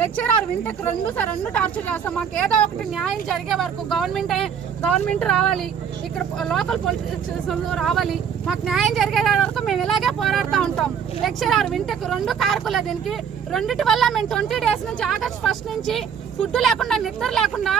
Lecturer వింటకు రెండు sir రెండు torture చేస్తాం. మాకు ఏదో ఒకటి న్యాయం జరిగే వరకు గవర్నమెంట్ గవర్నమెంట్ రావాలి. ఇక్కడ లోకల్ పొలిటిక్స్ రావాలి. మాకు న్యాయం జరిగే వరకు మేము ఇలాగే పోరాడుతూ ఉంటాం. లెక్చరర్ వింటకు రెండు కారకులే దీనికి. రెండింటి వల్ల మేము ట్వంటీ డేస్ నుంచి ఆగస్ట్ ఫస్ట్ నుంచి ఫుడ్ లేకుండా నిద్ర లేకుండా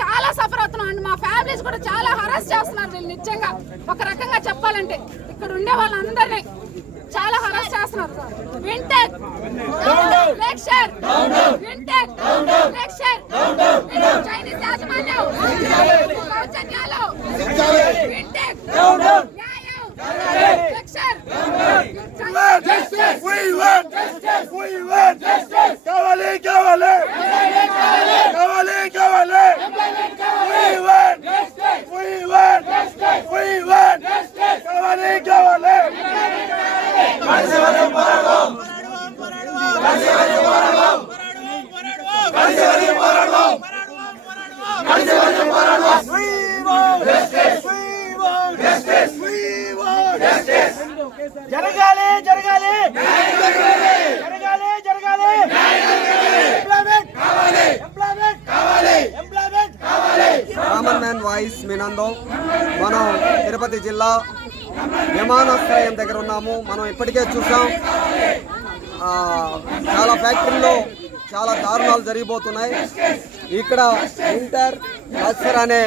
చాలా సఫర్ అవుతున్నాం అండి. మా ఫ్యామిలీస్ కూడా చాలా హరాస్ చేస్తున్నారు వీళ్ళు నిజంగా. ఒక రకంగా చెప్పాలంటే ఇక్కడ ఉండే వాళ్ళందరినీ చాలా హరాస్ చేస్తున్నారు. Sir Wintech lecture Wintech lecture Chinese యాజమాన్యం. దౌర్జన్యాలు వింటెక్ న్యాయం lecture Justice! We want justice! We want justice! జరగాలి జరగాలి. జరగాలి జరగాలి. ఎంప్లాయ్మెంట్ కావాలి ఎంప్లాయ్మెంట్ కావాలి ఎంప్లాయ్మెంట్ కావాలి కామన్ మ్యాన్ వాయిస్ మీనందో మనం తిరుపతి జిల్లా విమానాశ్రయం దగ్గర ఉన్నాము. మనం ఇప్పటికే చూసాం. చాలా ఫ్యాక్టరీలో చాలా దారుణాలు జరిగిపోతున్నాయి. ఇక్కడ ఇంటర్ కల్చర్ అనే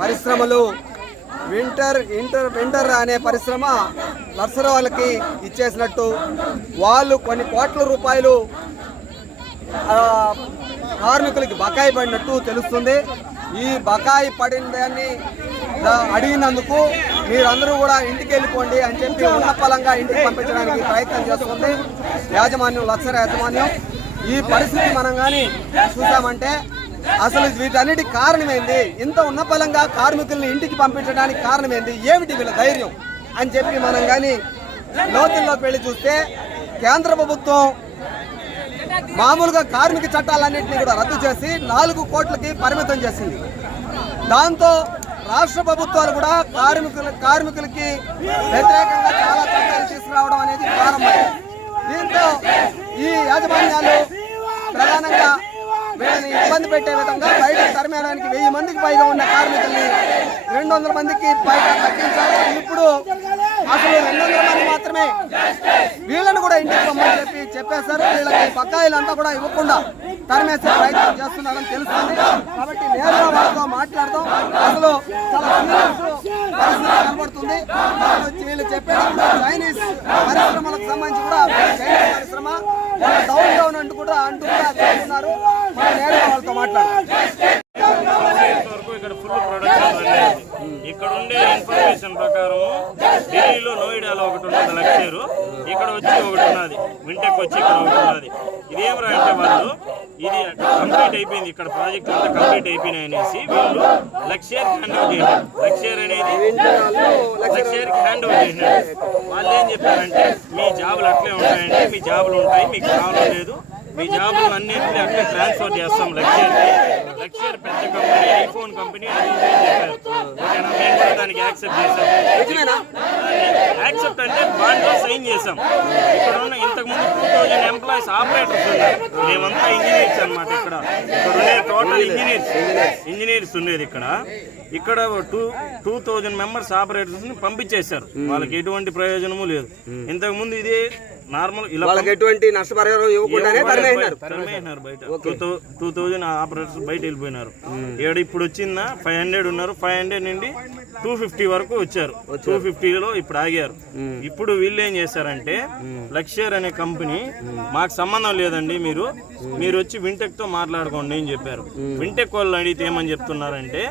పరిశ్రమలు వింటర్ ఇంటర్ వింటర్ అనే పరిశ్రమ నర్సరీ వాళ్ళకి ఇచ్చేసినట్టు వాళ్ళు కొన్ని కోట్ల రూపాయలు కార్మికులకి బకాయి పడినట్టు తెలుస్తుంది. ఈ బకాయి పడిన దాన్ని అడిగినందుకు మీరందరూ కూడా ఇంటికి వెళ్ళిపోండి అని చెప్పి ఉన్న పలంగా ఇంటికి పంపించడానికి ప్రయత్నం చేస్తుంది. యాజమాన్యం లక్షర యాజమాన్యం. ఈ పరిస్థితి మనం కానీ చూసామంటే అసలు వీటన్నిటి కారణమేంది? ఇంత ఉన్న పలంగా కార్మికుల్ని ఇంటికి పంపించడానికి కారణమేంది? ఏమిటి వీళ్ళ ధైర్యం? అని చెప్పి మనం కానీ లోతుల్లోకి వెళ్ళి చూస్తే కేంద్ర ప్రభుత్వం మామూలుగా కార్మిక చట్టాలన్నింటినీ కూడా రద్దు చేసి నాలుగు కోట్లకి పరిమితం చేసింది. దాంతో రాష్ట్ర ప్రభుత్వాలు కూడా కార్మికుల కార్మికులకి వ్యతిరేకంగా చాలా చట్టాలు తీసుకురావడం అనేది ప్రారంభమైంది. దీంతో ఈ యాజమాన్యాలు ప్రధానంగా వీళ్ళని ఇబ్బంది పెట్టే విధంగా బయట తరిమేయడానికి వెయ్యి మందికి పైగా ఉన్న కార్మికుల్ని రెండు వందల మందికి పైగా తగ్గించారు ఇప్పుడు అసలు రెండు వందల మంది మాత్రమే వీళ్ళని కూడా ఇంటికి రమ్మని చెప్పి చెప్పేశారు. వీళ్ళకి బకాయిలంతా కూడా ఇవ్వకుండా తరిమేసే ప్రయత్నం చేస్తున్నారని తెలుస్తుంది. కాబట్టి నేరుగా వాళ్ళతో మాట్లాడదాం. అసలు చాలా పరిస్థితి కనబడుతుంది. వీళ్ళు చెప్పేది చైనీస్ పరిశ్రమలకు సంబంధించి కూడా చైనీస్ పరిశ్రమ డౌన్ డౌన్ అంటూ కూడా అంటూ కూడా చెప్తున్నారు. వాళ్ళతో వరకు ఇక్కడ ఫుల్ ప్రొడక్షన్ ఇక్కడ ఉండే ఇన్ఫర్మేషన్ ప్రకారం ఢిల్లీలో నోయిడాలో ఒకటి ఉన్నది లక్షేరు ఇక్కడ వచ్చి ఒకటి ఉన్నది వింటెక్ వచ్చి ఇక్కడ ఒకటి ఉన్నది ఇదేం రా అంటే వాళ్ళు ఇది కంప్లీట్ అయిపోయింది ఇక్కడ ప్రాజెక్ట్ అంతా కంప్లీట్ అయిపోయినాయి అనేసి వీళ్ళు లక్ష్యర్ హ్యాండ్ ఓవర్ చేసినారు లక్ష్యర్ అనేది లక్షేర్ హ్యాండ్ ఓవర్ చేసినారు వాళ్ళు ఏం చెప్పారంటే మీ జాబులు అట్లే ఉంటాయంటే మీ జాబులు ఉంటాయి మీకు ప్రాబ్లం లేదు మీ జాబులు అన్నింటినీ అట్లే ట్రాన్స్ఫర్ చేస్తాం లక్షేర్కి లక్షేర్ పెద్ద కంపెనీ ఐఫోన్ కంపెనీ అది ఓకేనా? మేము కూడా దానికి యాక్సెప్ట్ చేసాం యాక్సెప్ట్ అంటే బాండ్లో సైన్ చేసాం ఇక్కడ ఉన్న ఇంతకు ముందు టూ థౌజండ్ ఎంప్లాయీస్ ఆపరేటర్స్ ఉన్నారు. మేమంతా ఇంజనీర్స్ అన్నమాట ఇక్కడ. ఇక్కడ ఉండే టోటల్ ఇంజనీర్స్ ఇంజనీర్స్ ఉండేది ఇక్కడ. ఇక్కడ టూ టూ థౌజండ్ మెంబర్స్ ఆపరేటర్స్ని పంపించేశారు. వాళ్ళకి ఎటువంటి ప్రయోజనము లేదు. ఇంతకు ముందు ఇది నార్మల్ ఇలా వాళ్ళకి ఎటువంటి నష్టపరిహారం ఇవ్వకుండానే తరిమేసినారు. తరిమేసినారు బయట. టూ థౌజండ్ ఆపరేటర్స్ బయట వెళ్ళిపోయినారు. ఏడు ఇప్పుడు వచ్చిందా? ఫైవ్ హండ్రెడ్ ఉన్నారు. ఫైవ్ హండ్రెడ్ నుండి టూ ఫిఫ్టీ వరకు వచ్చారు. టూ ఫిఫ్టీలో ఇప్పుడు ఆగారు. ఇప్పుడు వీళ్ళు ఏం చేశారంటే లక్షర్ అనే కంపెనీ మాకు సంబంధం లేదండి మీరు. మీరు వచ్చి వింటెక్తో మాట్లాడుకోండి అని చెప్పారు. వింటెక్ వాళ్ళు అడిగితే ఏమని చెప్తున్నారంటే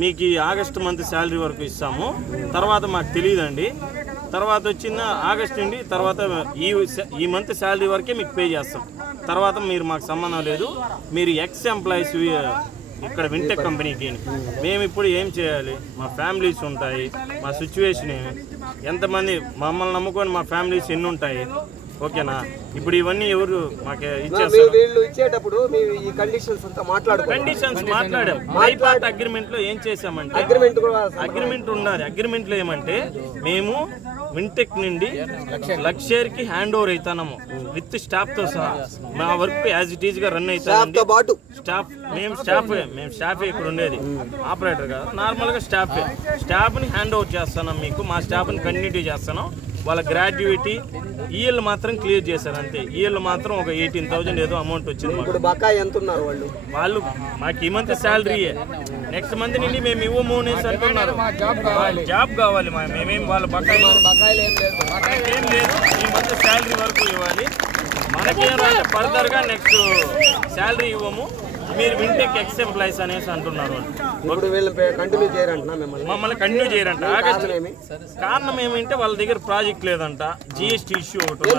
మీకు ఈ ఆగస్ట్ మంత్ శాలరీ వరకు ఇస్తాము. తర్వాత మాకు తెలియదండి. తర్వాత వచ్చిన ఆగస్ట్ నుండి తర్వాత ఈ ఈ మంత్ శాలరీ వరకే మీకు పే చేస్తాం. తర్వాత మీరు మాకు సంబంధం లేదు. మీరు ఎక్స్ ఎంప్లాయీస్ ఇక్కడ వింటెక్ కంపెనీకి మేము ఇప్పుడు ఏం చేయాలి? మా ఫ్యామిలీస్ ఉంటాయి. మా సిచ్యువేషన్ ఎంతమంది మమ్మల్ని నమ్ముకొని మా ఫ్యామిలీస్ ఎన్ని ఉంటాయి? ఓకేనా? ఇప్పుడు ఇవన్నీ ఎవరు మాకు ఇచ్చేస్తారు? వీళ్ళు ఇచ్చేటప్పుడు ఈ కండిషన్స్ అంతా మాట్లాడుకోండి కండిషన్స్ మాట్లాడాం. బైపార్ట్ అగ్రిమెంట్లో ఏం చేసామంటే అగ్రిమెంట్ కూడా అగ్రిమెంట్ ఉన్నది అగ్రిమెంట్లో ఏమంటే మేము వింటెక్ నుండి లక్షర్కి హ్యాండ్ ఓవర్ అవుతాము విత్ స్టాఫ్తో సహా. మా వర్క్ యాజ్ ఇట్ ఈజ్గా రన్ అవుతామండి పాటు. స్టాఫ్ మేము స్టాఫ్ మేము స్టాఫ్ ఇక్కడ ఉండేది. ఆపరేటర్ కాదు నార్మల్గా స్టాఫ్ స్టాఫ్ని హ్యాండ్ ఓవర్ చేస్తున్నాం మీకు మా స్టాఫ్ని కంటిన్యూ చేస్తున్నాం వాళ్ళ గ్రాడ్యుయేటీ ఈఎల్ మాత్రం క్లియర్ చేశారు అంతే. ఈఎల్ మాత్రం ఒక ఎయిటీన్ థౌజండ్ ఏదో అమౌంట్ వచ్చింది మాకు. ఇప్పుడు బకాయి ఎంత ఉన్నారు వాళ్ళు? వాళ్ళు మాకు ఈ మంత్ శాలరీయే నెక్స్ట్ మంత్ నుండి మేము ఇవ్వము అనేసి అంటున్నారు. జాబ్ కావాలి. మా మేమేం వాళ్ళ బకాయి బకాయిలు ఏం లేదు. ఈ మంత్ శాలరీ వరకు ఇవ్వాలి. మనకేం రాదు. ఫర్దర్గా నెక్స్ట్ శాలరీ ఇవ్వము. మీరు వింటెక్ ఎక్స్ ఎంప్లాయీస్ అనేసి అంటున్నారు వాళ్ళు. ఇప్పుడు వీళ్ళు కంటిన్యూ చేయరంటున్నా మిమ్మల్ని? మమ్మల్ని కంటిన్యూ చేయరంట. ఆగస్ట్ కారణం ఏమి కారణం ఏమంటే వాళ్ళ దగ్గర ప్రాజెక్ట్ లేదంట. జిఎస్టీ ఇష్యూ ఒకటి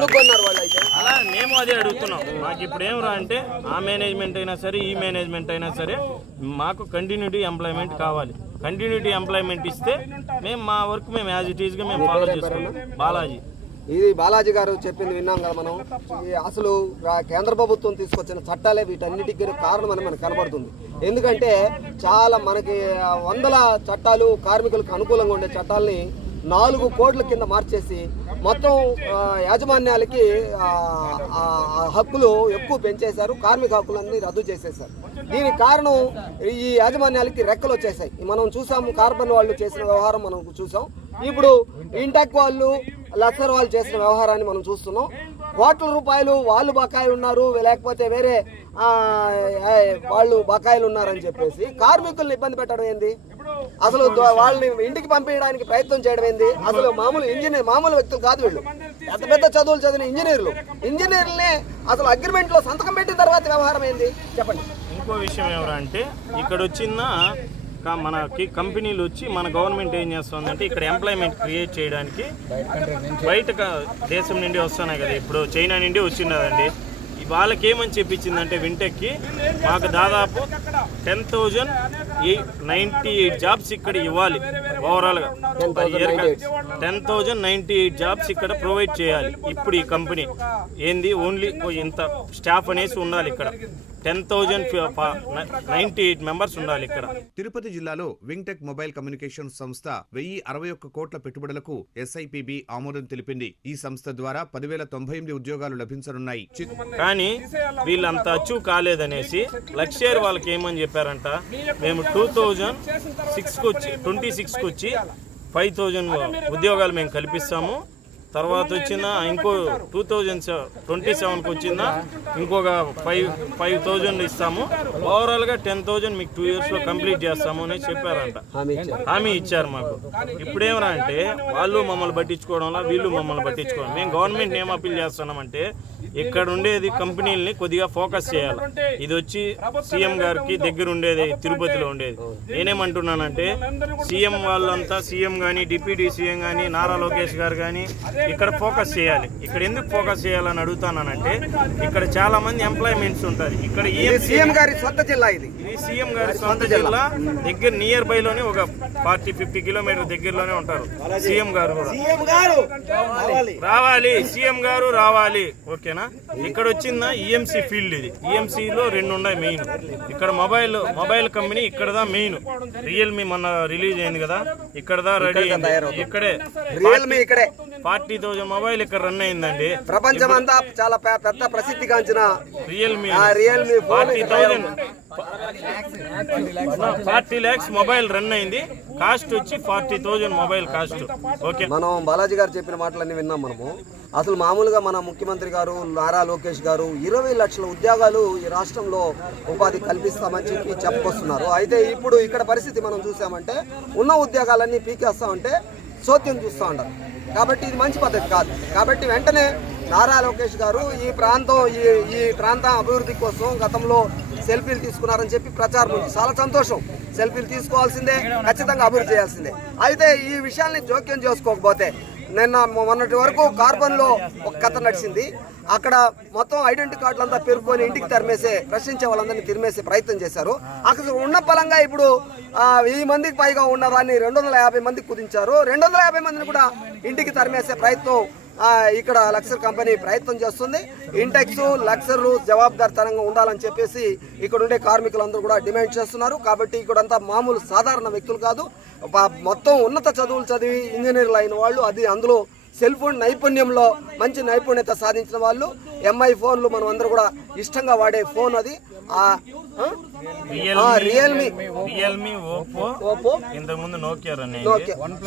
అలా మేము అదే అడుగుతున్నాం. మాకు ఇప్పుడు ఏం రా అంటే ఆ మేనేజ్మెంట్ అయినా సరే ఈ మేనేజ్మెంట్ అయినా సరే మాకు కంటిన్యూటీ ఎంప్లాయ్మెంట్ కావాలి. కంటిన్యూటీ ఎంప్లాయ్మెంట్ ఇస్తే మేము మా వర్క్ మేము యాజ్ ఇట్ ఈస్గా మేము ఫాలో చేసుకుంటాం. బాలాజీ. ఇది బాలాజీ గారు చెప్పింది విన్నాం కదా మనం. ఈ అసలు కేంద్ర ప్రభుత్వం తీసుకొచ్చిన చట్టాలే వీటన్నిటికీ కారణం అని మనకు కనబడుతుంది. ఎందుకంటే చాలా మనకి వందల చట్టాలు కార్మికులకు అనుకూలంగా ఉండే చట్టాలని నాలుగు కోట్ల కింద మార్చేసి మొత్తం యాజమాన్యాలకి హక్కులు ఎక్కువ పెంచేశారు. కార్మిక హక్కులన్నీ రద్దు చేసేశారు. దీనికి కారణం ఈ యాజమాన్యాలకి రెక్కలు వచ్చేసాయి. మనం చూసాము కార్బన్ వాళ్ళు చేసిన వ్యవహారం మనం చూసాం. ఇప్పుడు ఇంటెక్ వాళ్ళు లక్సర్ వాళ్ళు చేసిన వ్యవహారాన్ని మనం చూస్తున్నాం. కోట్ల రూపాయలు వాళ్ళు బకాయి ఉన్నారు లేకపోతే వేరే వాళ్ళు బకాయిలు ఉన్నారని చెప్పేసి. కార్మికుల్ని ఇబ్బంది పెట్టడం ఏంది? అసలు వాళ్ళని ఇంటికి పంపించడానికి ప్రయత్నం చేయడం ఏంది? అసలు మామూలు ఇంజనీర్ మామూలు వ్యక్తులు కాదు వీళ్ళు. పెద్ద పెద్ద చదువులు చదివిన ఇంజనీర్లు. ఇంజనీర్లని అసలు అగ్రిమెంట్లో సంతకం పెట్టిన తర్వాత వ్యవహారం ఏంది? చెప్పండి. ఇంకో విషయం ఏమరా అంటే ఇక్కడ వచ్చిన మనకి కంపెనీలు వచ్చి మన గవర్నమెంట్ ఏం చేస్తుందంటే ఇక్కడ ఎంప్లాయ్మెంట్ క్రియేట్ చేయడానికి బయట దేశం నుండి వస్తున్నాయి కదా. ఇప్పుడు చైనా నుండి వచ్చినదండి వాళ్ళకి ఏమని చెప్పించిందంటే వింటెక్కి మాకు దాదాపు ten thousand eight ninety eight jobs ఇక్కడ ఇవ్వాలి ఓవరాల్గా. Ten thousand ninety eight jobs ఇక్కడ ప్రొవైడ్ చేయాలి. ఇప్పుడు ఈ కంపెనీ. ఏంది? ఓన్లీ ఇంత స్టాఫ్ అనేసి ఉండాలి ఇక్కడ. Ten thousand ninety eight members ఉండాలి ఇక్కడ. తిరుపతి జిల్లాలో వింగ్టెక్ మొబైల్ కమ్యూనికేషన్ సంస్థ వెయ్యి అరవై ఒక్క కోట్ల పెట్టుబడులకు ఎస్ఐపిబి ఆమోదం తెలిపింది. ఈ సంస్థ ద్వారా పదివేల తొంభై ఎనిమిది ఉద్యోగాలు లభించనున్నాయి. కానీ వీళ్ళంత అచీవ్ కాలేదనేసి లక్షేర్ వాళ్ళకి ఏమని చెప్పారంట? మేము టూ థౌజండ్ సిక్స్కి వచ్చి ట్వంటీ సిక్స్కి వచ్చి ఫైవ్ థౌజండ్ ఉద్యోగాలు మేము కల్పిస్తాము. తర్వాత వచ్చిన ఇంకో టూ థౌజండ్ ట్వంటీ సెవెన్కి వచ్చిందా ఇంకొక ఫైవ్ ఫైవ్ థౌజండ్ ఇస్తాము. ఓవరాల్గా టెన్ థౌజండ్ మీకు టూ ఇయర్స్లో కంప్లీట్ చేస్తాము అని చెప్పారంట. హామీ ఇచ్చారు. హామీ ఇచ్చారు మాకు. ఇప్పుడేమరా అంటే వాళ్ళు మమ్మల్ని పట్టించుకోవడంలో వీళ్ళు మమ్మల్ని పట్టించుకోవడం మేము గవర్నమెంట్ ఏం అప్పీల్ చేస్తున్నామంటే ఇక్కడ ఉండేది కంపెనీలని కొద్దిగా ఫోకస్ చేయాలి. ఇది వచ్చి సీఎం గారికి దగ్గర ఉండేది తిరుపతిలో ఉండేది. నేనేమంటున్నానంటే సీఎం వాళ్ళంతా సీఎం కానీ డిప్యూటీ సీఎం కానీ నారా లోకేష్ గారు కానీ ఇక్కడ ఫోకస్ చేయాలి. ఇక్కడ ఎందుకు ఫోకస్ చేయాలని అడుగుతానంటే ఇక్కడ చాలా మంది ఎంప్లాయ్మెంట్స్ ఉంటారు. ఇక్కడ ఏం సీఎం గారి సొంత జిల్లా ఇది. ఇది సీఎం గారి సొంత జిల్లా. దగ్గర నియర్ బై లోనే ఒక ఫార్టీ ఫిఫ్టీ కిలోమీటర్ దగ్గరలోనే ఉంటారు. సీఎం గారు కూడా. రావాలి. సీఎం గారు రావాలి. ఓకేనా? ఇక్కడ వచ్చిందా ఈఎంసీ ఫీల్డ్ ఇది. ఈఎంసీ లో రెండు ఉన్నాయి మెయిన్ ఇక్కడ మొబైల్ మొబైల్ కంపెనీ ఇక్కడదా మెయిన్ రియల్మీ మొన్న రిలీజ్ అయింది కదా. ఇక్కడదా రెడీ ఇక్కడే. రియల్మీ ఇక్కడే. ఫార్టీ థౌజండ్ మొబైల్ ఇక్కడ రన్ అయిందండి. ప్రపంచమంతా చాలా పె- పెద్ద ప్రసిద్ధిగాంచిన రియల్మీ ఆ Realme phone forty thousand forty lakhs mobile run అయింది. కాస్ట్ వచ్చి forty thousand mobile cost. Okay. మనం బాలాజీ గారు చెప్పిన మాటలన్నీ విన్నాం మనము. అసలు మామూలుగా మన ముఖ్యమంత్రి గారు నారా లోకేష్ గారు ఇరవై లక్షల ఉద్యోగాలు ఈ రాష్ట్రంలో ఉపాధి కల్పిస్తామని చెప్పి చెప్పుకొస్తున్నారు. అయితే ఇప్పుడు ఇక్కడ పరిస్థితి మనం చూసామంటే ఉన్న ఉద్యోగాలన్నీ పీకేస్తామంటే సోత్యం చూస్తూ ఉంటారు. కాబట్టి ఇది మంచి పద్ధతి కాదు. కాబట్టి వెంటనే నారా లోకేష్ గారు ఈ ప్రాంతం ఈ ఈ ప్రాంతం అభివృద్ధి కోసం గతంలో సెల్ఫీలు తీసుకున్నారని చెప్పి ప్రచారం ఉంది. చాలా సంతోషం. సెల్ఫీలు తీసుకోవాల్సిందే ఖచ్చితంగా అభివృద్ధి చేయాల్సిందే. అయితే ఈ విషయాల్ని జోక్యం చేసుకోకపోతే నిన్న మొన్నటి వరకు కార్బన్లో ఒక కథ నడిచింది. అక్కడ మొత్తం ఐడెంటిటీ కార్డులంతా పేర్కొని ఇంటికి తరిమేసే ప్రశ్నించే వాళ్ళందరినీ తిరిమేసే ప్రయత్నం చేశారు. అక్కడ ఉన్న పలంగా ఇప్పుడు వెయ్యి మందికి పైగా ఉన్న దాన్ని రెండు వందల యాభై మందికి కుదించారు. రెండు వందల యాభై మందిని కూడా ఇంటికి తరిమేసే ప్రయత్నం ఇక్కడ లక్సర్ కంపెనీ ప్రయత్నం చేస్తుంది. ఇంటెక్స్ లక్సర్లు జవాబుదారితనంగా ఉండాలని చెప్పేసి ఇక్కడ ఉండే కార్మికులందరూ కూడా డిమాండ్ చేస్తున్నారు. కాబట్టి ఇక్కడంతా మామూలు సాధారణ వ్యక్తులు కాదు. మొత్తం ఉన్నత చదువులు చదివి ఇంజనీర్లు అయిన వాళ్ళు అది అందులో సెల్ ఫోన్ నైపుణ్యంలో మంచి నైపుణ్యత సాధించిన వాళ్ళు. ఎంఐ ఫోన్లు మనం అందరూ కూడా ఇష్టంగా వాడే ఫోన్ అది. రియల్మీ రియల్మీ ఓపో ఇంతకు ముందు Nokia run.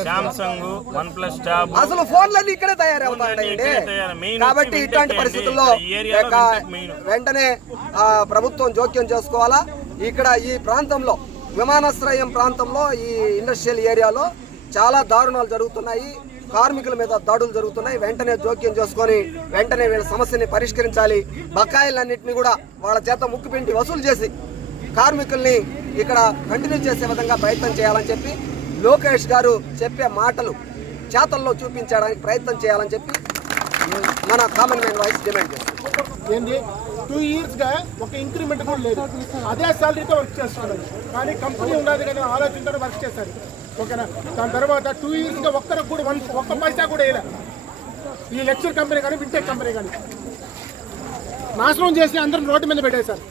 Samsung OnePlus tab అసలు ఫోన్లన్నీ ఇక్కడే తయారవుతాయండి కాబట్టి ఇట్లాంటి పరిస్థితుల్లో. వెంటనే ప్రభుత్వం జోక్యం చేసుకోవాలా? ఇక్కడ ఈ ప్రాంతంలో విమానాశ్రయం ప్రాంతంలో ఈ ఇండస్ట్రియల్ ఏరియాలో చాలా దారుణాలు జరుగుతున్నాయి. కార్మికుల మీద దాడులు జరుగుతున్నాయి. వెంటనే జోక్యం చేసుకొని వెంటనే వీళ్ళ సమస్యని పరిష్కరించాలి. బకాయిలన్నింటినీ కూడా వాళ్ళ చేత ముక్కుపిండి వసూలు చేసి కార్మికుల్ని ఇక్కడ కంటిన్యూ చేసే విధంగా ప్రయత్నం చేయాలని చెప్పి లోకేష్ గారు చెప్పే మాటలు చేతల్లో చూపించడానికి ప్రయత్నం చేయాలని చెప్పి మన కామన్ మ్యాన్ వాయిస్ డిమాండ్ చేస్తుంది. టూ ఇయర్స్గా ఒక ఇంక్రిమెంట్ కూడా లేదు. అదే శాలరీతో వర్క్ చేస్తున్నారు. కానీ కంపెనీ ఉన్నది కానీ ఆలోచనతో వర్క్ చేస్తారు. ఓకేనా? దాని తర్వాత టూ ఇయర్స్గా ఒక్కరికి కూడా వన్ ఒక్క పైసా కూడా వేయలే. ఈ లెక్చర్ కంపెనీ కానీ వింటెక్ కంపెనీ కానీ. నాశనం చేసి అందరం రోడ్డు మీద పెట్టేశారు.